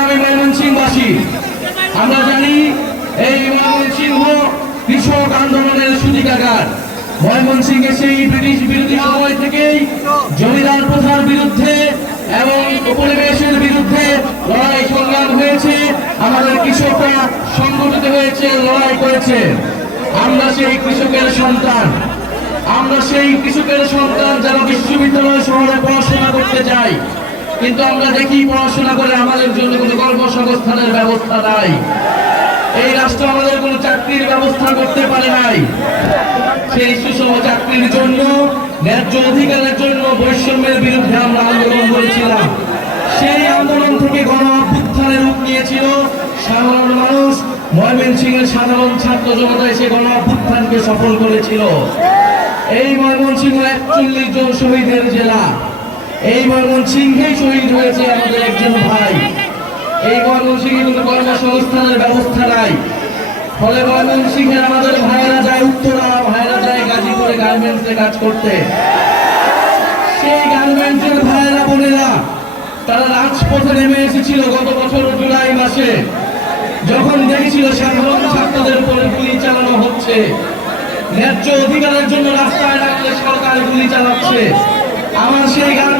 সংগ্রামী ময়মনসিংহবাসী। আমরা জানি এই ময়মনসিংহ কৃষক আন্দোলনের সূচিকাগার। ময়মনসিংহে সেই ব্রিটিশ বিরোধী সময় থেকেই জমিদার প্রথার বিরুদ্ধে এবং উপনিবেশের বিরুদ্ধে লড়াই সংগ্রাম হয়েছে, আমাদের কৃষকরা সংগঠিত হয়েছে, লড়াই করেছে। আমরা সেই কৃষকের সন্তান। আমরা সেই কৃষকের সন্তান যারা বিশ্ববিদ্যালয় শহরে পড়াশোনা করতে চাই। কিন্তু আমরা দেখি পড়াশোনা করে আমাদের জন্য কোনো কর্মসংস্থানের ব্যবস্থা নাই। এই রাষ্ট্র আমাদের কোনো চাকরির ব্যবস্থা করতে পারে নাই। সেই সুষম চাকরির জন্য, ন্যায্য অধিকারের জন্য বৈষম্যের বিরুদ্ধে আমরা আন্দোলন করেছিলাম। সেই আন্দোলন থেকে গণ অভ্যুত্থানের রূপ নিয়েছিল সাধারণ মানুষ। ময়মনসিংহের সাধারণ ছাত্র জনতা এসে গণ অভ্যুত্থানকে সফল করেছিল। এই ময়মনসিংহ একচল্লিশ জন শহীদের জেলা। এই ময়মনসিংহেই শহীদ হয়েছে আমাদের একজন ভাই। এই ময়মনসিংহে কোনো কর্মসংস্থানের ব্যবস্থা নাই। ফলে ময়মনসিংহের আমাদের ভাইয়েরা যায় উত্তরা, ভাইয়েরা যায় গাজীপুরে গার্মেন্টসে কাজ করতে। সেই গার্মেন্টসের ভাইয়েরা, বোনেরা, তারা রাজপথে নেমে এসেছিল গত বছর জুলাই মাসে। যখন দেখেছিল সাধারণ ছাত্রদের উপরে গুলি চালানো হচ্ছে, ন্যায্য অধিকারের জন্য রাস্তায় রাখলে সরকার গুলি চালাচ্ছে, আমার সেই আমার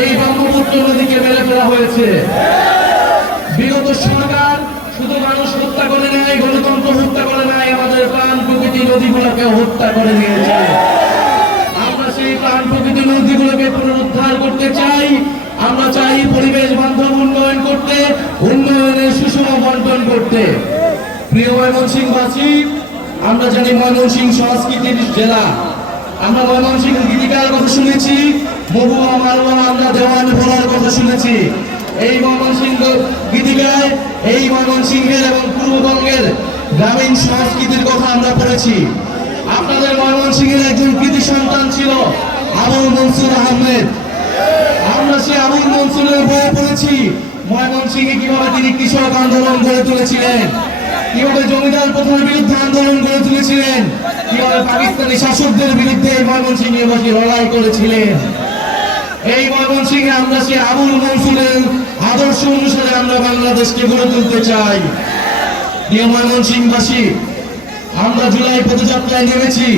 এই ব্রহ্মপুত্র নদীকে মেরে ফেলা হয়েছে। বিগত সরকার শুধু মানুষ হত্যা করে নাই গণতন্ত্র হত্যা করে নাই আমাদের প্রাণ প্রকৃতি নদীগুলোকে হত্যা করে নিয়েছে। আমরা সেই প্রাণ প্রকৃতি নদীগুলোকে পুনরুদ্ধার করতে চাই। আমরা চাই পরিবেশ বান্ধব উন্নয়ন করতে, উন্নয়নের সুষম বন্টন করতে। প্রিয় ময়মনসিংহবাসী, আমরা জানি ময়মনসিংহ সংস্কৃতির জেলা। আমরা ময়মনসিংহ গীতিকার কথা শুনেছি। মহুয়া মালওয়া আমরা দেওয়ান ভোলার কথা শুনেছি। এই ময়মনসিংহ গীতিকায়, এই ময়মনসিংহের এবং পূর্ববঙ্গের গ্রামীণ সংস্কৃতির কথা আমরা পড়েছি। আপনাদের ময়মনসিংহের একজন কৃতি সন্তান ছিল আবুল মনসুর আহমেদ। আমরা সে আবুল মনসুরের বয়ে পড়েছি, ময়মনসিংহে কীভাবে তিনি কৃষক আন্দোলন গড়ে তুলেছিলেন, কীভাবে জমিদার প্রথার বিরুদ্ধে আন্দোলন গড়ে তুলেছিলেন, কীভাবে পাকিস্তানি শাসকদের বিরুদ্ধে ময়মনসিংহে বসে লড়াই করেছিলেন। এই ময়মনসিংহে আমরা সে আবুল মনসুরের আদর্শ অনুসারে আমরা বাংলাদেশকে গড়ে তুলতে চাই। প্রিয় ময়মনসিংহবাসী আমরা জুলাই পদযাত্রায় নেমেছি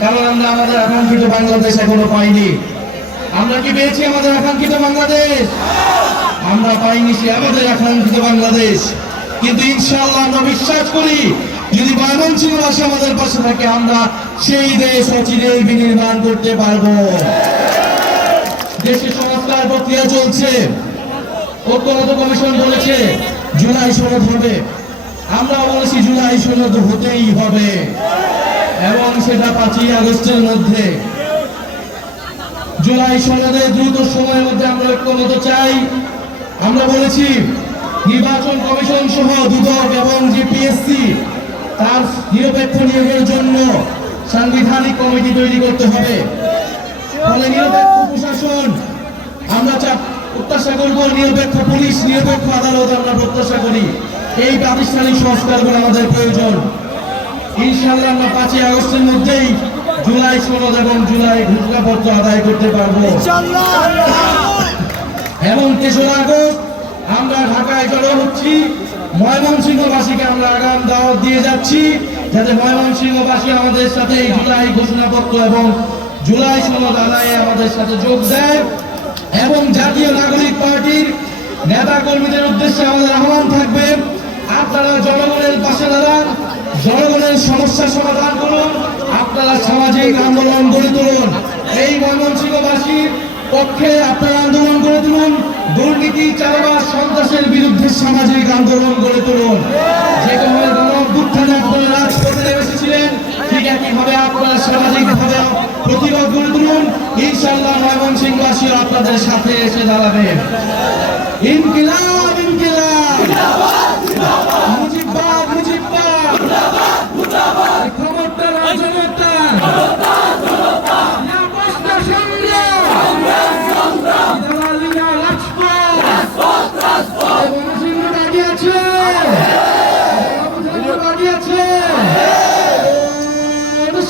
কারণ আমরা আমাদের আকাঙ্ক্ষিত বাংলাদেশ এখনও পাইনি। আমরা কি পেয়েছি আমাদের আকাঙ্ক্ষিত বাংলাদেশ? আমরা পাইনি সে আমাদের আকাঙ্ক্ষিত বাংলাদেশ। কিন্তু ইনশাল্লাহ আমরা বিশ্বাস করি, যদি ময়মনসিংহবাসী আমাদের পাশে থাকে, আমরা সেই দেশ অচিরেই বিনির্মাণ করতে পারব। দেশে সংস্কার প্রক্রিয়া চলছে। ঐক্যমত কমিশন বলেছে, জুলাই সনদ হবে। আমরা বলেছি জুলাই সনদ হতেই হবে। এবং সেটা পাঁচই আগস্টের মধ্যে। জুলাই সনদে দ্রুত সময়ের মধ্যে আমরা ঐক্যমত চাই। আমরা বলেছি, নির্বাচন কমিশন সহ দুদক এবং যে পিএসসি তার নিরপেক্ষ নিয়োগের জন্য সাংবিধানিক কমিটি তৈরি করতে হবে। ফলে নিরপেক্ষ করব নিরপেক্ষ পুলিশ নিরপেক্ষ আদালত আমরা প্রত্যাশা করি। এই প্রাতিষ্ঠানিক সংস্কারগুলো আমাদের প্রয়োজন। ইনশাআল্লাহ আমরা পাঁচই আগস্টের মধ্যেই জুলাই সনদ এবং জুলাই ঘোষণাপত্র আদায় করতে পারব। এবং তেসরা আগস্ট আমরা ঢাকায় জড়ো হচ্ছি। ময়মনসিংহবাসীকে আমরা আগাম দাওয়াত দিয়ে যাচ্ছি যাতে ময়মনসিংহবাসী আমাদের সাথে এই জুলাই ঘোষণাপত্র এবং জুলাই সনদ আদায়ে আমাদের সাথে যোগ দেয়। এবং জাতীয় নাগরিক পার্টির নেতা কর্মীদের উদ্দেশ্যে আমাদের আহ্বান থাকবে, আপনারা জনগণের পাশে দাঁড়ান, জনগণের সমস্যা সমাধান করুন, আপনারা সামাজিক আন্দোলন গড়ে তুলুন। এই ময়মনসিংহবাসীর পক্ষে আপনারা আন্দোলন গড়ে তুলুন, দুর্নীতি চালাবাস সন্ত্রাসের বিরুদ্ধে সামাজিক আন্দোলন গড়ে তুলুন। আপনাদের সাথে এসে দাঁড়াবে। ইনকিলাব ইনকিলাব। মুজিব্বাদ মুজিব্বাদ। ক্ষমতার জনতা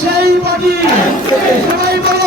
সেই বাড়ি সেই বাড়ি